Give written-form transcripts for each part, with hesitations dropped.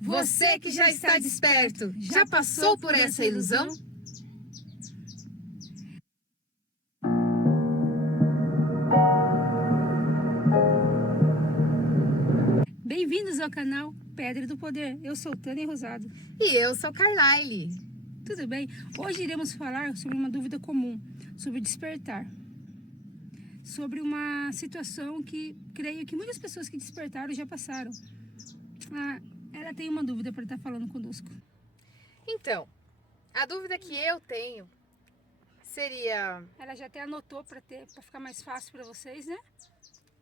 Você que já está desperto, já passou por essa ilusão? Bem-vindos ao canal Pedra do Poder. Eu sou Tânia Rosado. E eu sou Carlyle. Tudo bem? Hoje iremos falar sobre uma dúvida comum, sobre despertar. Sobre uma situação que creio que muitas pessoas que despertaram já passaram. Ela tem uma dúvida para estar falando conosco. Então, a dúvida que eu tenho seria... Ela já até anotou para ficar mais fácil para vocês, né?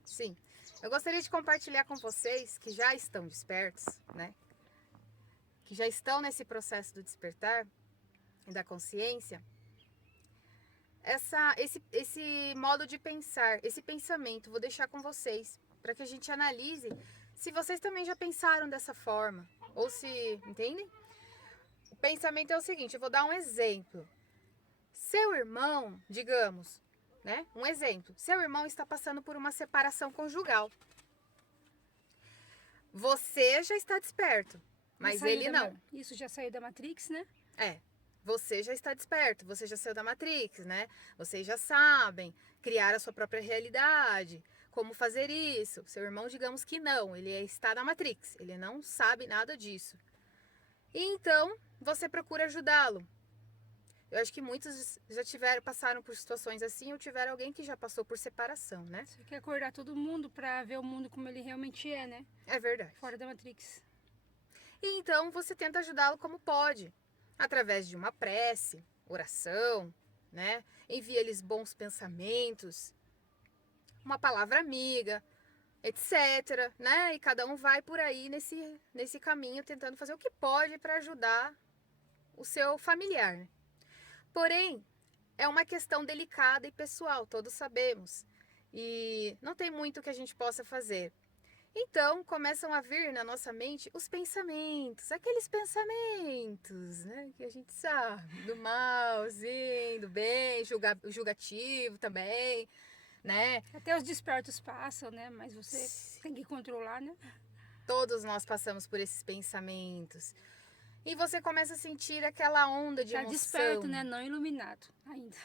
Sim. Eu gostaria de compartilhar com vocês que já estão despertos, né? Que já estão nesse processo do despertar e da consciência. Esse modo de pensar, esse pensamento, vou deixar com vocês, para que a gente analise se vocês também já pensaram dessa forma, ou se, entendem? O pensamento é o seguinte, eu vou dar um exemplo. Seu irmão, digamos, né? Um exemplo, seu irmão está passando por uma separação conjugal. Você já está desperto, mas ele não. Isso já saiu da Matrix, né? Você já está desperto, você já saiu da Matrix, né? Vocês já sabem criar a sua própria realidade, como fazer isso. Seu irmão, digamos que não, ele está na Matrix, ele não sabe nada disso. E então, você procura ajudá-lo. Eu acho que muitos já passaram por situações assim, ou tiveram alguém que já passou por separação, né? Você quer acordar todo mundo para ver o mundo como ele realmente é, né? É verdade. Fora da Matrix. E então, você tenta ajudá-lo como pode. Através de uma prece, oração, né? Envia-lhes bons pensamentos, uma palavra amiga, etc, né? E cada um vai por aí nesse caminho tentando fazer o que pode para ajudar o seu familiar, né? Porém, é uma questão delicada e pessoal, todos sabemos. E não tem muito que a gente possa fazer. Então, começam a vir na nossa mente os pensamentos, aqueles pensamentos, né, que a gente sabe, do malzinho, do bem, julgativo também, né? Até os despertos passam, né? Mas você tem que controlar, né? Todos nós passamos por esses pensamentos. E você começa a sentir aquela onda de emoção. Tá desperto, né? Não iluminado ainda.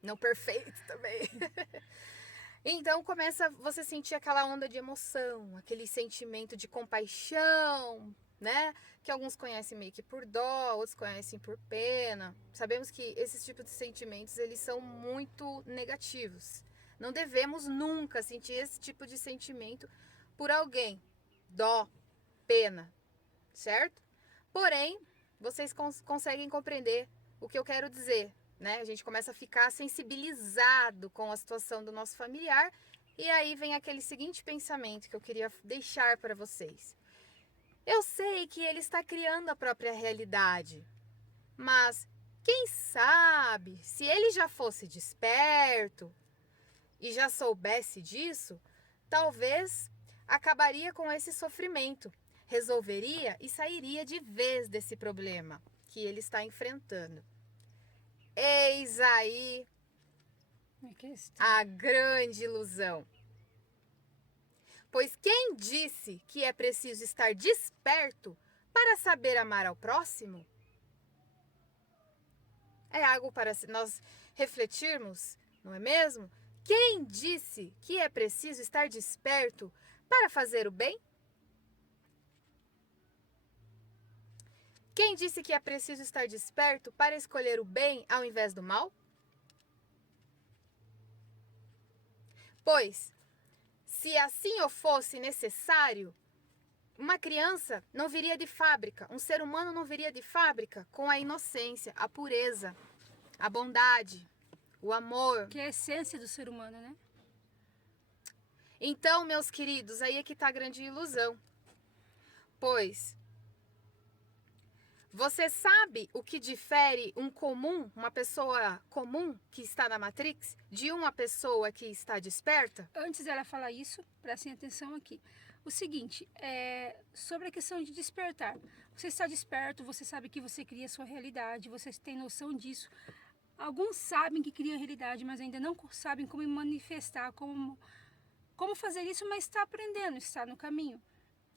Não perfeito também. Então começa você a sentir aquela onda de emoção, aquele sentimento de compaixão, né? Que alguns conhecem meio que por dó, outros conhecem por pena. Sabemos que esses tipos de sentimentos, eles são muito negativos. Não devemos nunca sentir esse tipo de sentimento por alguém. Dó, pena, certo? Porém, vocês conseguem compreender o que eu quero dizer, né? A gente começa a ficar sensibilizado com a situação do nosso familiar e aí vem aquele seguinte pensamento que eu queria deixar para vocês. Eu sei que ele está criando a própria realidade, mas quem sabe se ele já fosse desperto e já soubesse disso, talvez acabaria com esse sofrimento, resolveria e sairia de vez desse problema que ele está enfrentando. Eis aí a grande ilusão. Pois quem disse que é preciso estar desperto para saber amar ao próximo? É algo para nós refletirmos, não é mesmo? Quem disse que é preciso estar desperto para fazer o bem? Quem disse que é preciso estar desperto para escolher o bem ao invés do mal? Pois, se assim o fosse necessário, uma criança não viria de fábrica, um ser humano não viria de fábrica com a inocência, a pureza, a bondade, o amor. Que é a essência do ser humano, né? Então, meus queridos, aí é que está a grande ilusão. Pois, você sabe o que difere uma pessoa comum que está na Matrix, de uma pessoa que está desperta? Antes dela falar isso, prestem atenção aqui. O seguinte, sobre a questão de despertar. Você está desperto, você sabe que você cria a sua realidade, você tem noção disso. Alguns sabem que criam a realidade, mas ainda não sabem como manifestar, como fazer isso, mas está aprendendo, está no caminho.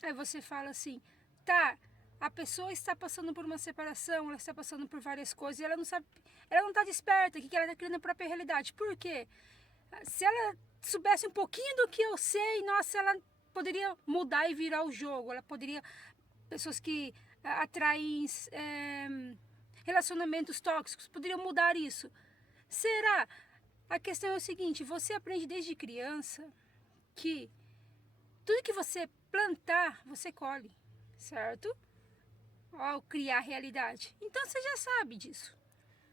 Aí você fala assim, tá, a pessoa está passando por uma separação, ela está passando por várias coisas e ela não sabe, ela não está desperta, que ela está criando a própria realidade. Por quê? Se ela soubesse um pouquinho do que eu sei, nossa, ela poderia mudar e virar o jogo. Ela poderia, pessoas que atraem relacionamentos tóxicos, poderiam mudar isso. Será? A questão é o seguinte, você aprende desde criança que tudo que você plantar, você colhe, certo? Ao criar a realidade. Então você já sabe disso.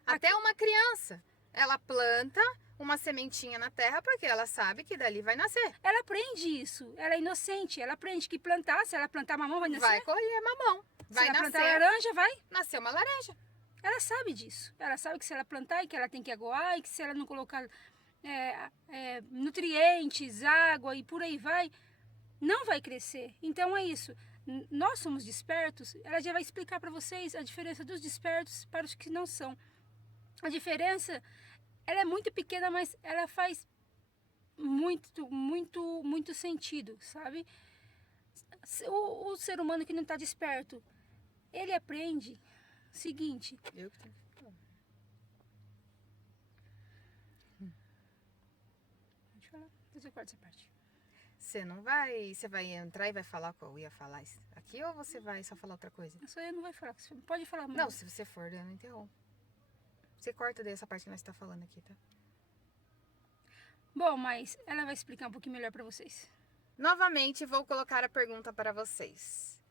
Até uma criança, ela planta uma sementinha na terra porque ela sabe que dali vai nascer. Ela aprende isso. Ela é inocente. Ela aprende que plantar, se ela plantar mamão, vai nascer. Vai colher mamão. Vai se ela nascer. plantar laranja, vai nascer uma laranja. Ela sabe disso. Ela sabe que se ela plantar e que ela tem que aguar e que se ela não colocar nutrientes, água e por aí vai, não vai crescer. Então é isso. Nós somos despertos. Ela já vai explicar para vocês a diferença dos despertos para os que não são. A diferença, ela é muito pequena, mas ela faz muito sentido, sabe? O ser humano que não está desperto, ele aprende o seguinte. Eu que tenho que falar. Pode falar, depois eu corto essa parte. Você vai entrar e vai falar o que eu ia falar aqui ou você vai só falar outra coisa? Isso aí não vai falar, pode falar mais. Não, se você for, eu não interrompo. Você corta daí essa parte que nós está falando aqui, tá? Bom, mas ela vai explicar um pouquinho melhor para vocês. Novamente, vou colocar a pergunta para vocês.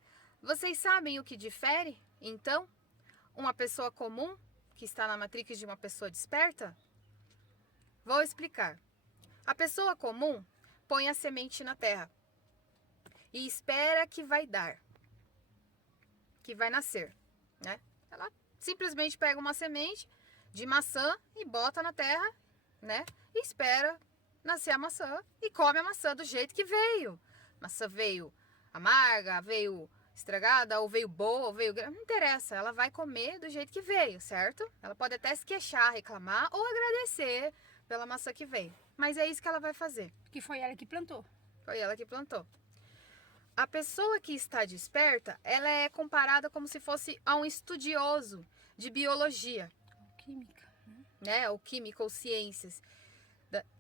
Vocês sabem o que difere, então, uma pessoa comum que está na matrix de uma pessoa desperta? Vou explicar. A pessoa comum põe a semente na terra e espera que vai dar, que vai nascer, né? Ela simplesmente pega uma semente de maçã e bota na terra, né? E espera nascer a maçã e come a maçã do jeito que veio. A maçã veio amarga, veio estragada, ou veio boa, ou veio... Não interessa, ela vai comer do jeito que veio, certo? Ela pode até se queixar, reclamar ou agradecer pela maçã que veio. Mas é isso que ela vai fazer. Que foi ela que plantou. Foi ela que plantou. A pessoa que está desperta, ela é comparada como se fosse a um estudioso de biologia. Química. Né? Ou química, ou ciências.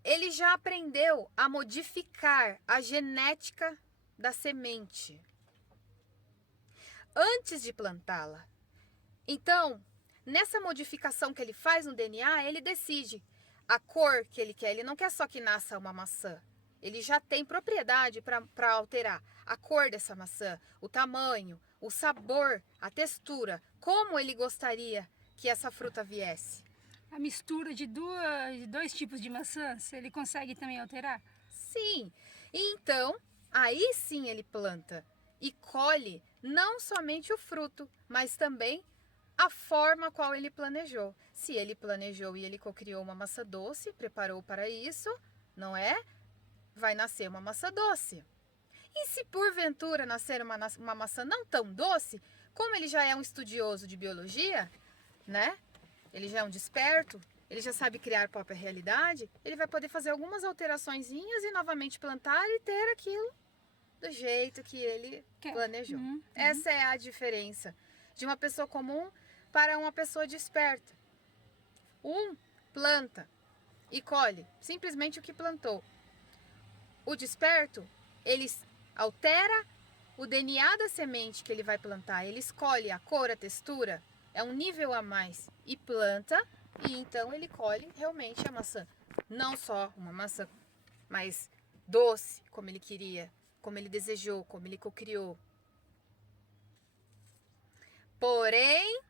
Ele já aprendeu a modificar a genética da semente antes de plantá-la. Então, nessa modificação que ele faz no DNA, ele decide a cor que ele quer. Ele não quer só que nasça uma maçã. Ele já tem propriedade para alterar a cor dessa maçã, o tamanho, o sabor, a textura, como ele gostaria que essa fruta viesse. A mistura de dois tipos de maçãs, ele consegue também alterar? Sim. Então, aí sim ele planta e colhe não somente o fruto, mas também a forma qual ele planejou. Se ele planejou e ele cocriou uma maçã doce, preparou para isso, não é? Vai nascer uma maçã doce. E se porventura nascer uma maçã não tão doce, como ele já é um estudioso de biologia, né? Ele já é um desperto, ele já sabe criar a própria realidade, ele vai poder fazer algumas alteraçõezinhas e novamente plantar e ter aquilo do jeito que ele planejou. Essa é a diferença de uma pessoa comum para uma pessoa desperta. Um planta e colhe simplesmente o que plantou. O desperto, ele altera o DNA da semente que ele vai plantar, ele escolhe a cor, a textura, é um nível a mais e planta, e então ele colhe realmente a maçã. Não só uma maçã mais doce, como ele queria, como ele desejou, como ele cocriou. Porém,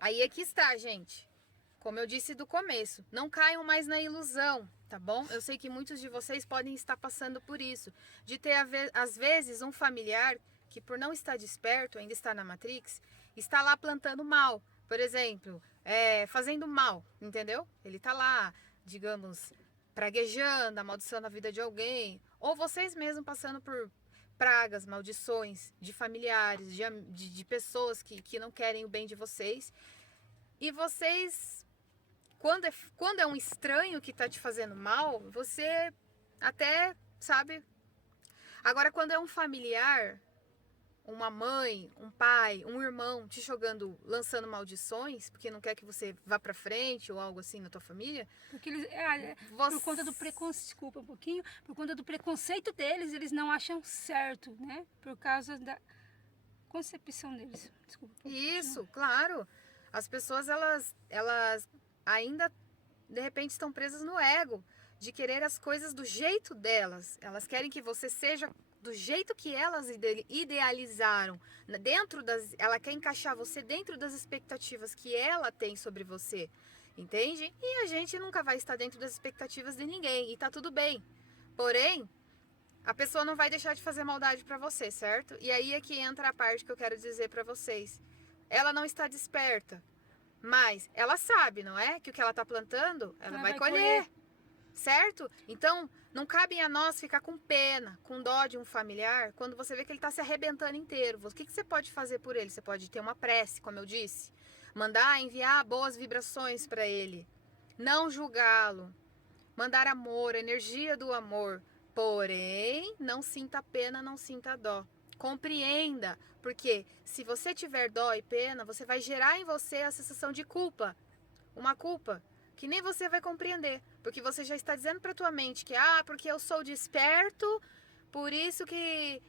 aí é que está, gente. Como eu disse do começo, não caiam mais na ilusão, tá bom? Eu sei que muitos de vocês podem estar passando por isso, de ter às vezes um familiar que por não estar desperto, ainda está na Matrix, está lá plantando mal, por exemplo, fazendo mal, entendeu? Ele está lá, digamos, praguejando, amaldiçoando a vida de alguém, ou vocês mesmos passando por pragas, maldições de familiares, de pessoas que não querem o bem de vocês, e vocês... Quando é um estranho que está te fazendo mal, você até sabe. Agora, quando é um familiar, uma mãe, um pai, um irmão te jogando, lançando maldições, porque não quer que você vá pra frente ou algo assim na tua família, Porque eles, por conta do você... preconceito, desculpa um pouquinho, por conta do preconceito deles, eles não acham certo, né? Por causa da concepção deles. Desculpa, pode continuar. Isso, claro. As pessoas, elas ainda, de repente, estão presas no ego, de querer as coisas do jeito delas. Elas querem que você seja do jeito que elas idealizaram. Ela quer encaixar você dentro das expectativas que ela tem sobre você. Entende? E a gente nunca vai estar dentro das expectativas de ninguém. E tá tudo bem. Porém, a pessoa não vai deixar de fazer maldade pra você, certo? E aí é que entra a parte que eu quero dizer pra vocês. Ela não está desperta, mas ela sabe, não é? Que o que ela tá plantando, ela vai colher. Certo? Então, não cabe a nós ficar com pena, com dó de um familiar, quando você vê que ele está se arrebentando inteiro. O que você pode fazer por ele? Você pode ter uma prece, como eu disse. Mandar, enviar boas vibrações para ele. Não julgá-lo. Mandar amor, energia do amor. Porém, não sinta pena, não sinta dó. Compreenda, porque se você tiver dó e pena, você vai gerar em você a sensação de culpa. Uma culpa que nem você vai compreender, porque você já está dizendo para tua mente que porque eu sou desperto, por isso que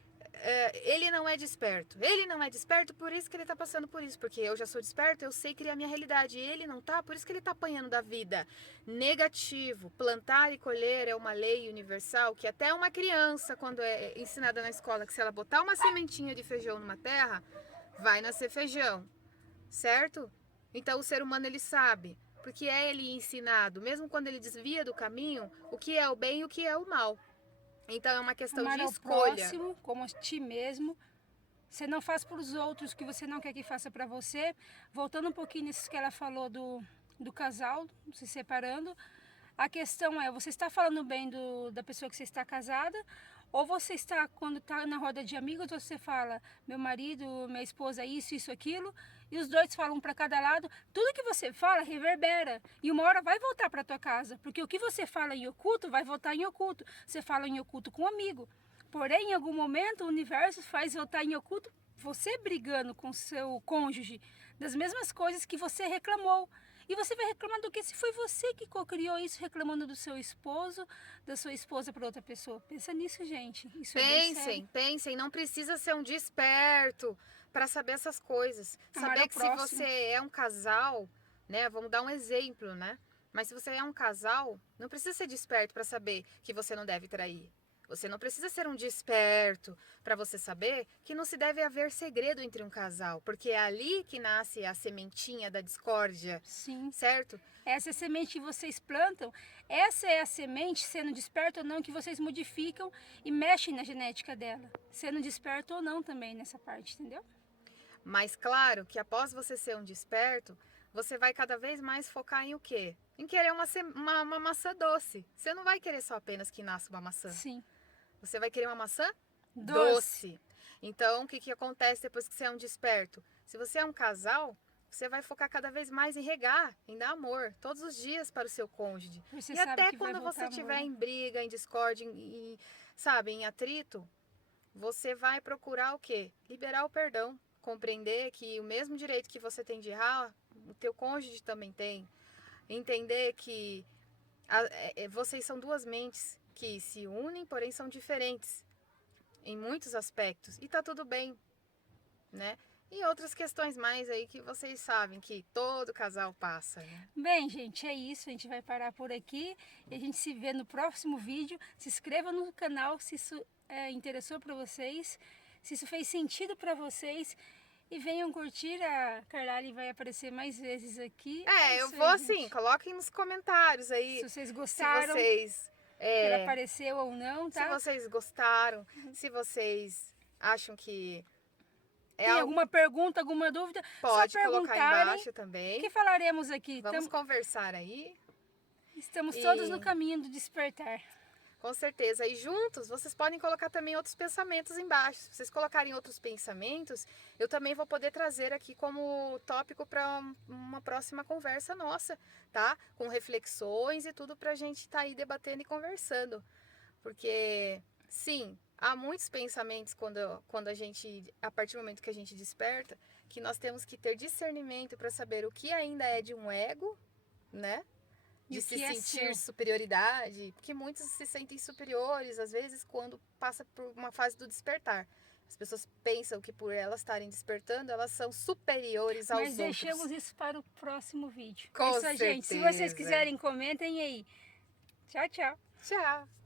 ele não é desperto. Ele não é desperto, por isso que ele está passando por isso, porque eu já sou desperto, eu sei criar minha realidade, e ele não tá, por isso que ele está apanhando da vida. Negativo. Plantar e colher é uma lei universal que até uma criança, quando é ensinada na escola, que se ela botar uma sementinha de feijão numa terra, vai nascer feijão, certo? Então o ser humano ele sabe, porque é ele ensinado, mesmo quando ele desvia do caminho, o que é o bem e o que é o mal. Então é uma questão Amar de ao escolha. próximo, como a ti mesmo. Você não faz para os outros o que você não quer que faça para você. Voltando um pouquinho nisso que ela falou do casal se separando, a questão é, você está falando bem da pessoa que você está casada, ou você está, quando está na roda de amigos, você fala, meu marido, minha esposa, isso, aquilo, e os dois falam para cada lado, tudo que você fala reverbera, e uma hora vai voltar para tua casa, porque o que você fala em oculto vai voltar em oculto. Você fala em oculto com um amigo, porém, em algum momento, o universo faz voltar em oculto você brigando com seu cônjuge das mesmas coisas que você reclamou. E você vai reclamar do que se foi você que co-criou isso, reclamando do seu esposo, da sua esposa para outra pessoa. Pensa nisso, gente. Isso é bem sério. Pensem, não precisa ser um desperto para saber essas coisas. Amar Saber ao que se próximo. você é um casal, né, vamos dar um exemplo, né? Mas se você é um casal, não precisa ser desperto para saber que você não deve trair. Você não precisa ser um desperto para você saber que não se deve haver segredo entre um casal, porque é ali que nasce a sementinha da discórdia. Sim. Certo? Essa é a semente que vocês plantam, essa é a semente, sendo desperto ou não, que vocês modificam e mexem na genética dela. Sendo desperto ou não também nessa parte, entendeu? Mas claro que após você ser um desperto, você vai cada vez mais focar em o quê? Em querer uma maçã doce. Você não vai querer só apenas que nasça uma maçã. Sim. Você vai querer uma maçã doce. Então, o que acontece depois que você é um desperto? Se você é um casal, você vai focar cada vez mais em regar, em dar amor, todos os dias para o seu cônjuge. Você E até sabe que vai quando você voltar estiver amor. em briga, em discórdia, sabe, em atrito, você vai procurar o quê? Liberar o perdão. Compreender que o mesmo direito que você tem de errar, o teu cônjuge também tem. Entender que vocês são duas mentes que se unem, porém são diferentes em muitos aspectos. E tá tudo bem, né? E outras questões mais aí que vocês sabem que todo casal passa, né? Bem, gente, é isso. A gente vai parar por aqui e a gente se vê no próximo vídeo. Se inscreva no canal se isso interessou para vocês, se isso fez sentido para vocês. E venham curtir, a Carlali vai aparecer mais vezes aqui. Eu vou assim, coloquem nos comentários aí. Se vocês gostaram, se vocês, que ela apareceu ou não, tá? Se vocês gostaram, se vocês acham que... Tem alguma pergunta, alguma dúvida? Pode só colocar embaixo também. O que falaremos aqui? Vamos conversar aí. Estamos todos no caminho do despertar. Com certeza. E juntos, vocês podem colocar também outros pensamentos embaixo. Se vocês colocarem outros pensamentos, eu também vou poder trazer aqui como tópico para uma próxima conversa nossa, tá? Com reflexões e tudo pra gente estar aí debatendo e conversando. Porque, sim, há muitos pensamentos quando a gente, a partir do momento que a gente desperta, que nós temos que ter discernimento para saber o que ainda é de um ego, né? E De o se que é sentir seu. superioridade, porque muitos se sentem superiores, às vezes, quando passa por uma fase do despertar. As pessoas pensam que por elas estarem despertando, elas são superiores aos Mas outros. deixamos isso para o próximo vídeo. Com É isso, gente. Se vocês certeza. quiserem, comentem aí. Tchau, tchau. Tchau.